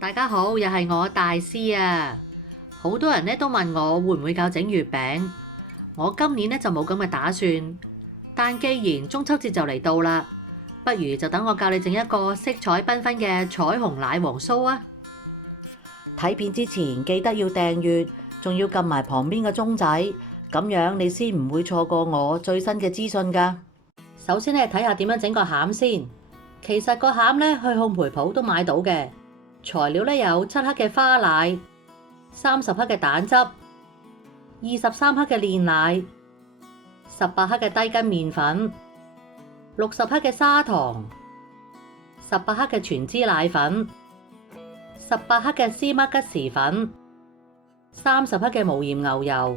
大家好，又係我大師啊！好多人咧都問我會唔會教整月餅，我今年咧就冇咁嘅打算。但既然中秋節就嚟到啦，不如就等我教你整一個色彩繽紛嘅彩虹奶黃酥啊！睇片之前記得要訂閱，仲要撳埋旁邊嘅鐘仔，咁樣你先唔會錯過我最新嘅資訊㗎。首先咧睇下點樣整個餡先。其實個餡咧去烘焙鋪都買到嘅，材料咧有7克嘅花奶、30克嘅蛋汁、23克嘅煉奶、18克嘅低筋麵粉、60克嘅砂糖、18克嘅全脂奶粉、18克嘅芝麻吉士粉、30克嘅無鹽牛油、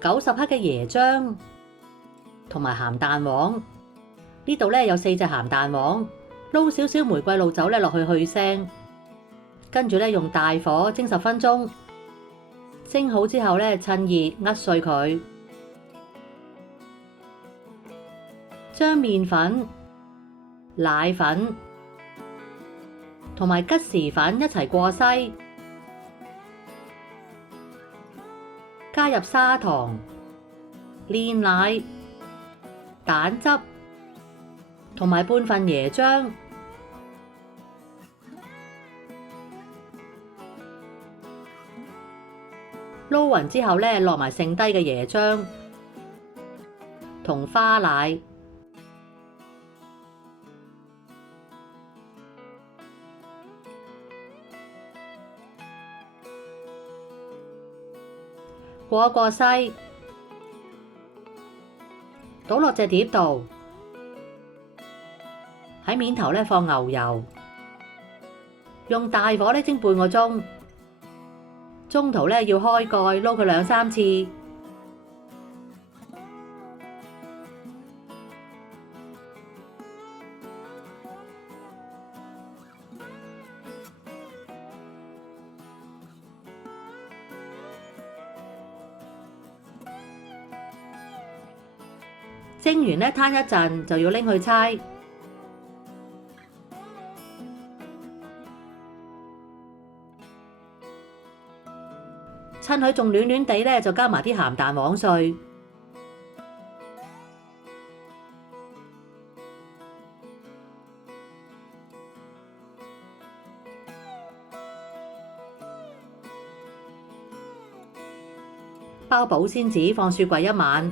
90克嘅椰漿，同埋鹹蛋黃。呢度咧有4隻鹹蛋黃，撈少少玫瑰露酒咧落去去腥，跟住咧用大火蒸10分鐘，蒸好之後咧趁熱扼碎佢，將麵粉、奶粉同埋吉士粉一齊過篩，加入砂糖、煉奶、蛋汁同埋半份椰漿，撈勻之後咧，落埋剩低嘅椰漿同花奶，過一過篩，倒落隻碟度。喺面頭咧放牛油，用大火咧蒸半個鐘，中途咧要開蓋撈佢2、3次。蒸完咧攤一陣就要拎去搓。趁佢仲暖暖地咧，就加埋啲鹹蛋黃碎，包保鮮紙放雪櫃1晚。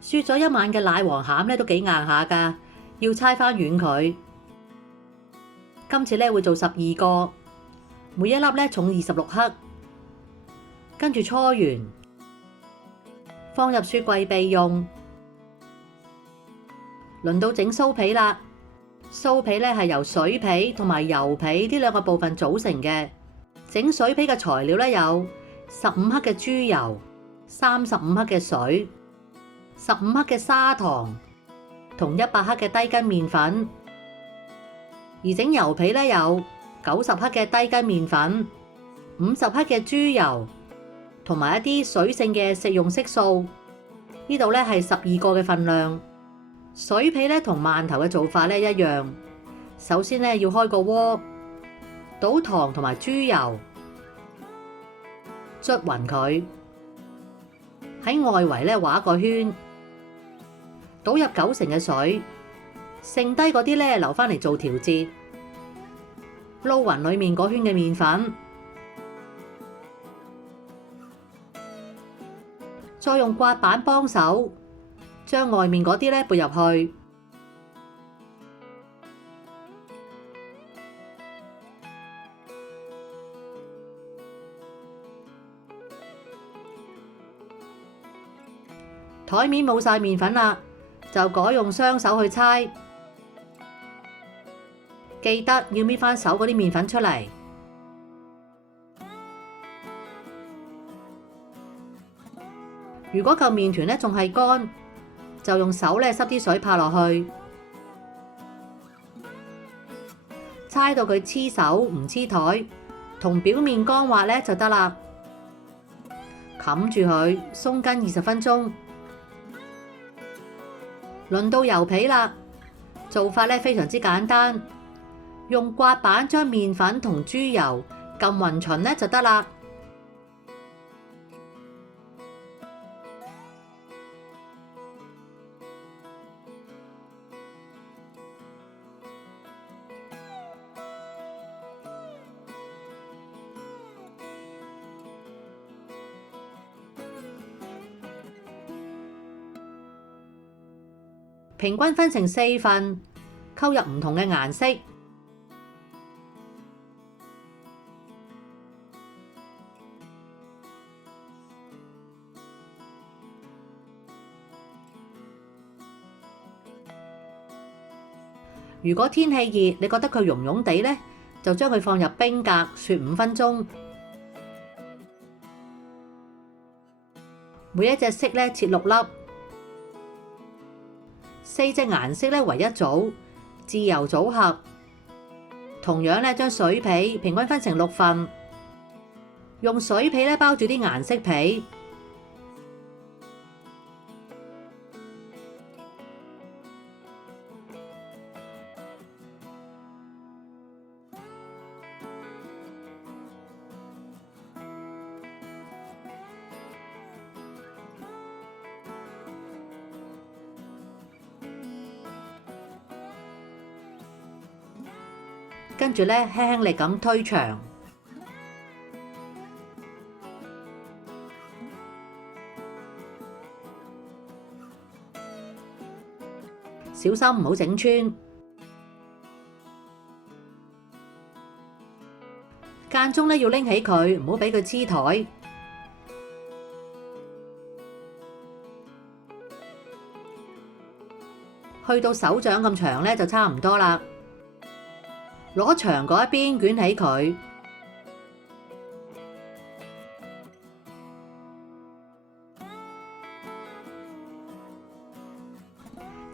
雪咗1晚嘅奶黃餡咧都幾硬下㗎，要搓返軟佢。今次咧會做12個，每一粒咧重26克，跟住搓完，放入雪櫃備用。輪到整酥皮啦，酥皮咧係由水皮同埋油皮呢2個部分組成嘅。整水皮嘅材料咧有15克嘅豬油、35克嘅水、15克嘅砂糖同100克嘅低筋麵粉。而整油皮咧有90克嘅低筋麵粉、50克嘅豬油，同埋一啲水性嘅食用色素。呢度咧係12個嘅份量。水皮咧同饅頭嘅做法咧一樣。首先咧要開個鍋，倒糖同埋豬油，捽勻佢，喺外圍咧畫個圈，倒入9成嘅水。剩低嗰啲咧留返嚟做調節，撈勻裡面嗰圈嘅麵粉，再用刮板幫手將外面嗰啲咧撥入去，台面冇晒麵粉啦，就改用雙手去搓。記得要搣返手嗰啲麵粉出嚟。如果嚿麵團咧仲係乾，就用手咧濕啲水拍落去，搓到佢黐手唔黐台，同表面乾滑咧就得啦。冚住佢，鬆筋20分鐘。輪到油皮啦，做法咧非常之簡單，用刮板將麵粉同豬油撳勻勻咧就得啦。平均分成4份，溝入唔同嘅顏色。如果天氣熱，你覺得佢溶溶地呢，就將佢放入冰格雪5分鐘。每一隻色呢切6粒。4隻顏色咧為一組，自由組合。同樣咧將水皮平均分成6份，用水皮咧包住啲顏色皮。跟住咧輕輕力咁推長，小心唔好整穿。間中咧要拎起佢，唔好俾佢黐台。去到手掌咁長咧就差唔多啦。攞長嗰一邊捲起佢，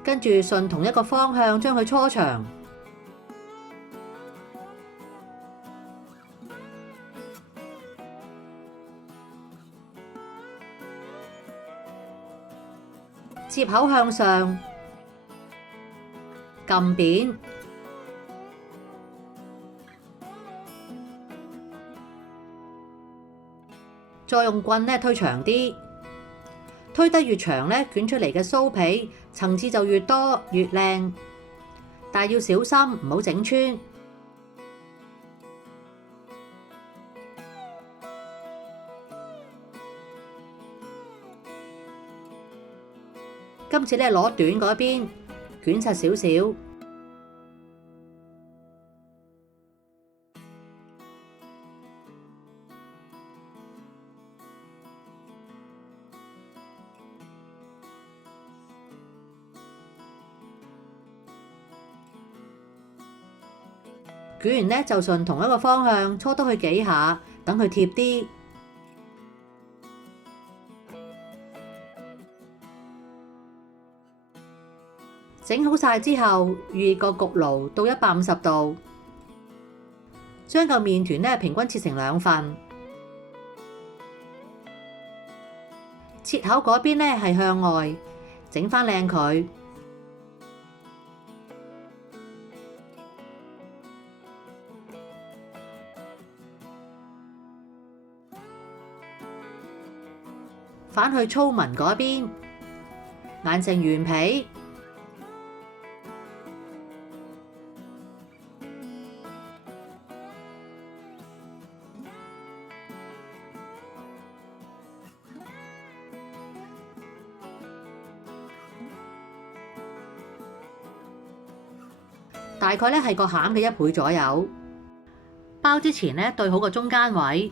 跟住順同一個方向將佢搓長，接口向上，撳扁。再用棍咧推長啲，推得越長咧，捲出嚟嘅酥皮層次就越多越靚，但要小心唔好整穿。今次咧攞短嗰邊捲實少少。捲完呢，就順同一個方向搓多佢幾下，等佢貼啲。整好晒之後，預熱個焗爐到150度，將嚿麵團呢平均切成2份，切口嗰邊呢係向外，整返靚佢。反去粗紋嗰邊，壓成圓皮，大概咧係個餡嘅1倍左右。包之前咧對好個中間位。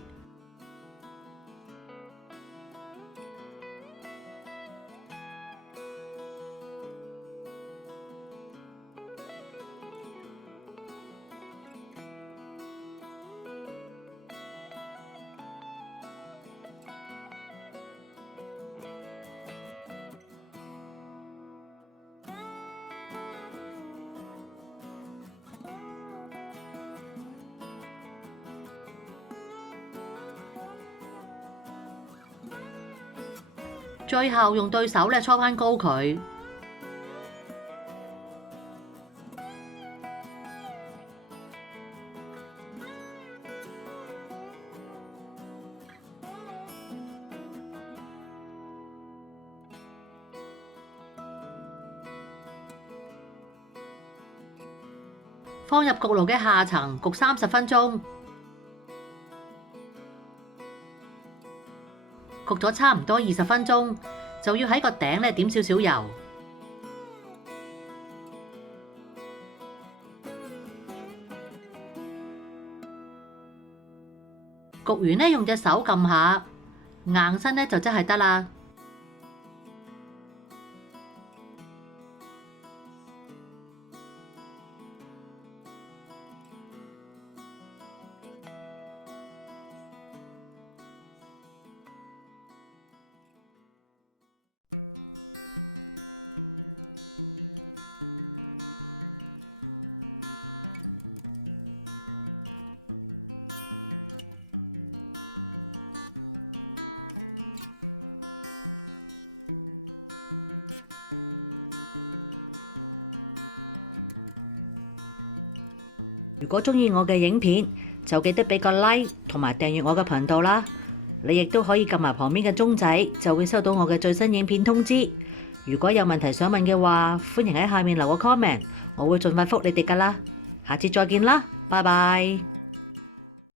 最後用對手咧搓返高佢，放入焗爐嘅下層焗30分鐘。焗咗差唔多20分鐘，就要喺個頂咧點少少油。焗完咧，用隻手撳下，硬身咧就真係得啦。如果鍾意我嘅影片，就記得俾個 like 同埋訂閱我嘅頻道啦。你亦都可以撳埋旁邊嘅鐘仔，就會收到我嘅最新影片通知。如果有問題想問嘅話，歡迎喺下面留個 comment，我會盡快覆你哋㗎啦。下次再見啦，拜拜。